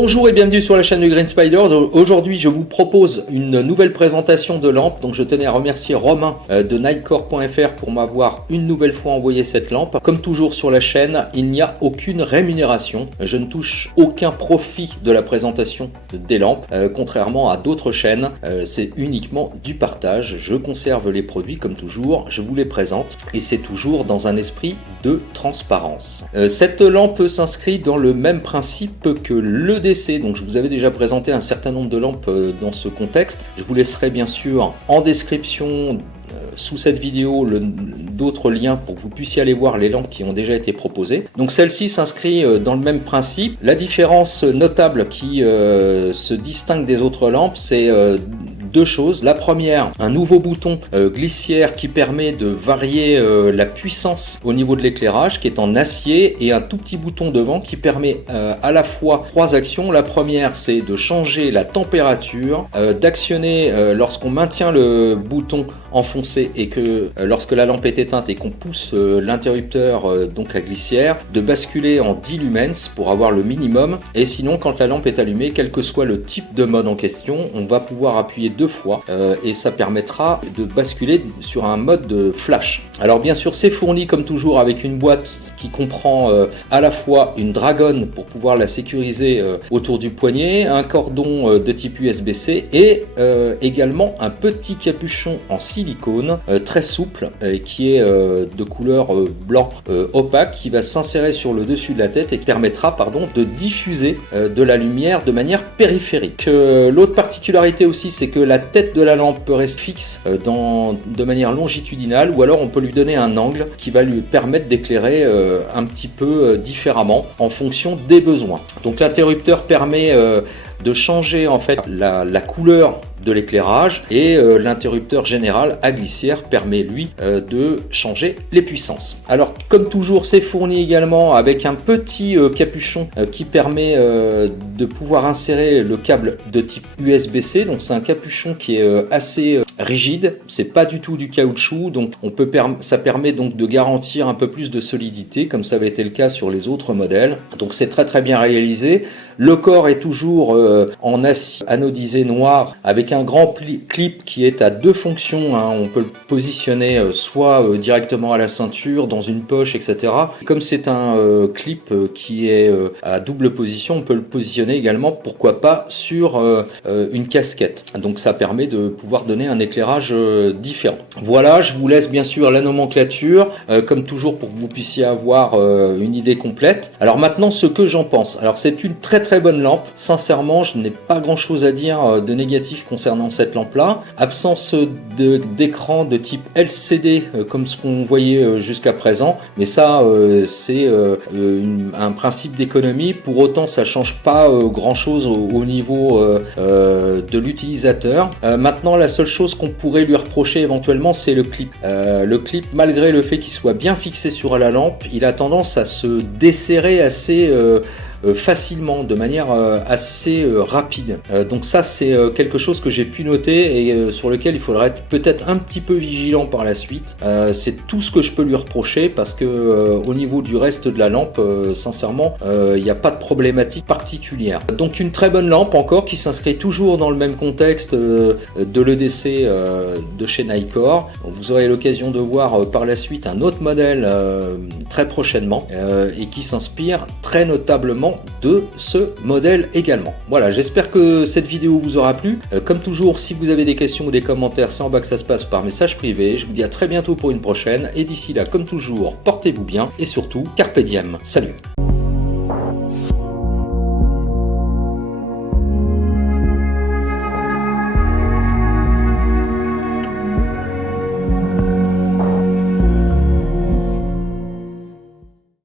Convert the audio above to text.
Bonjour et bienvenue sur la chaîne de Green Spider. Aujourd'hui, je vous propose une nouvelle présentation de lampe. Donc, je tenais à remercier Romain de Nightcore.fr pour m'avoir une nouvelle fois envoyé cette lampe. Comme toujours sur la chaîne, il n'y a aucune rémunération. Je ne touche aucun profit de la présentation des lampes. Contrairement à d'autres chaînes, c'est uniquement du partage. Je conserve les produits comme toujours, je vous les présente et c'est toujours dans un esprit de transparence. Cette lampe s'inscrit dans le même principe que l'EDC, donc je vous avais déjà présenté un certain nombre de lampes dans ce contexte. Je vous laisserai bien sûr en description sous cette vidéo d'autres liens pour que vous puissiez aller voir les lampes qui ont déjà été proposées. Donc celle-ci s'inscrit dans le même principe. La différence notable qui se distingue des autres lampes, c'est deux choses. La première, un nouveau bouton glissière qui permet de varier la puissance au niveau de l'éclairage, qui est en acier, et un tout petit bouton devant qui permet à la fois trois actions. La première, c'est de changer la température, d'actionner lorsqu'on maintient le bouton enfoncé et que lorsque la lampe est éteinte et qu'on pousse l'interrupteur, donc la glissière, de basculer en 10 lumens pour avoir le minimum. Et sinon, quand la lampe est allumée, quel que soit le type de mode en question, on va pouvoir appuyer deux fois et ça permettra de basculer sur un mode de flash. Alors bien sûr, c'est fourni comme toujours avec une boîte qui comprend à la fois une dragonne pour pouvoir la sécuriser autour du poignet, un cordon de type USB-C et également un petit capuchon en silicone très souple qui est de couleur blanc opaque, qui va s'insérer sur le dessus de la tête et qui permettra de diffuser de la lumière de manière périphérique. L'autre particularité aussi, c'est que la tête de la lampe peut rester fixe de manière longitudinale, ou alors on peut lui donner un angle qui va lui permettre d'éclairer un petit peu différemment en fonction des besoins. Donc l'interrupteur permet de changer en fait la couleur de l'éclairage et l'interrupteur général à glissière permet lui de changer les puissances. Alors comme toujours, c'est fourni également avec un petit capuchon qui permet de pouvoir insérer le câble de type USB-C. Donc c'est un capuchon qui est assez rigide, c'est pas du tout du caoutchouc, donc ça permet donc de garantir un peu plus de solidité comme ça avait été le cas sur les autres modèles. Donc c'est très bien réalisé. Le corps est toujours en acier anodisé noir avec un grand clip qui est à deux fonctions. On peut le positionner soit directement à la ceinture, dans une poche, etc. Comme c'est un clip qui est à double position, on peut le positionner également, pourquoi pas, sur une casquette. Donc ça permet de pouvoir donner un éclairage différent. Voilà, je vous laisse bien sûr la nomenclature, comme toujours, pour que vous puissiez avoir une idée complète. Alors maintenant, ce que j'en pense. Alors c'est une très bonne lampe. Sincèrement, je n'ai pas grand chose à dire de négatif concernant cette lampe là. Absence d'écran de type LCD comme ce qu'on voyait jusqu'à présent, mais ça c'est un principe d'économie. Pour autant, ça change pas grand chose au niveau de l'utilisateur. Maintenant, la seule chose qu'on pourrait lui reprocher éventuellement, c'est le clip. Le clip, malgré le fait qu'il soit bien fixé sur la lampe, il a tendance à se desserrer assez facilement, de manière assez rapide. Donc ça, c'est quelque chose que j'ai pu noter et sur lequel il faudrait être peut-être un petit peu vigilant par la suite. C'est tout ce que je peux lui reprocher, parce que au niveau du reste de la lampe, sincèrement, il n'y a pas de problématique particulière. Donc une très bonne lampe encore, qui s'inscrit toujours dans le même contexte de l'EDC de chez Nightcore. Vous aurez l'occasion de voir par la suite un autre modèle très prochainement et qui s'inspire très notablement de ce modèle également. Voilà, j'espère que cette vidéo vous aura plu. Comme toujours, si vous avez des questions ou des commentaires, c'est en bas que ça se passe par message privé. Je vous dis à très bientôt pour une prochaine, et d'ici là, comme toujours, portez-vous bien et surtout, carpe diem. Salut!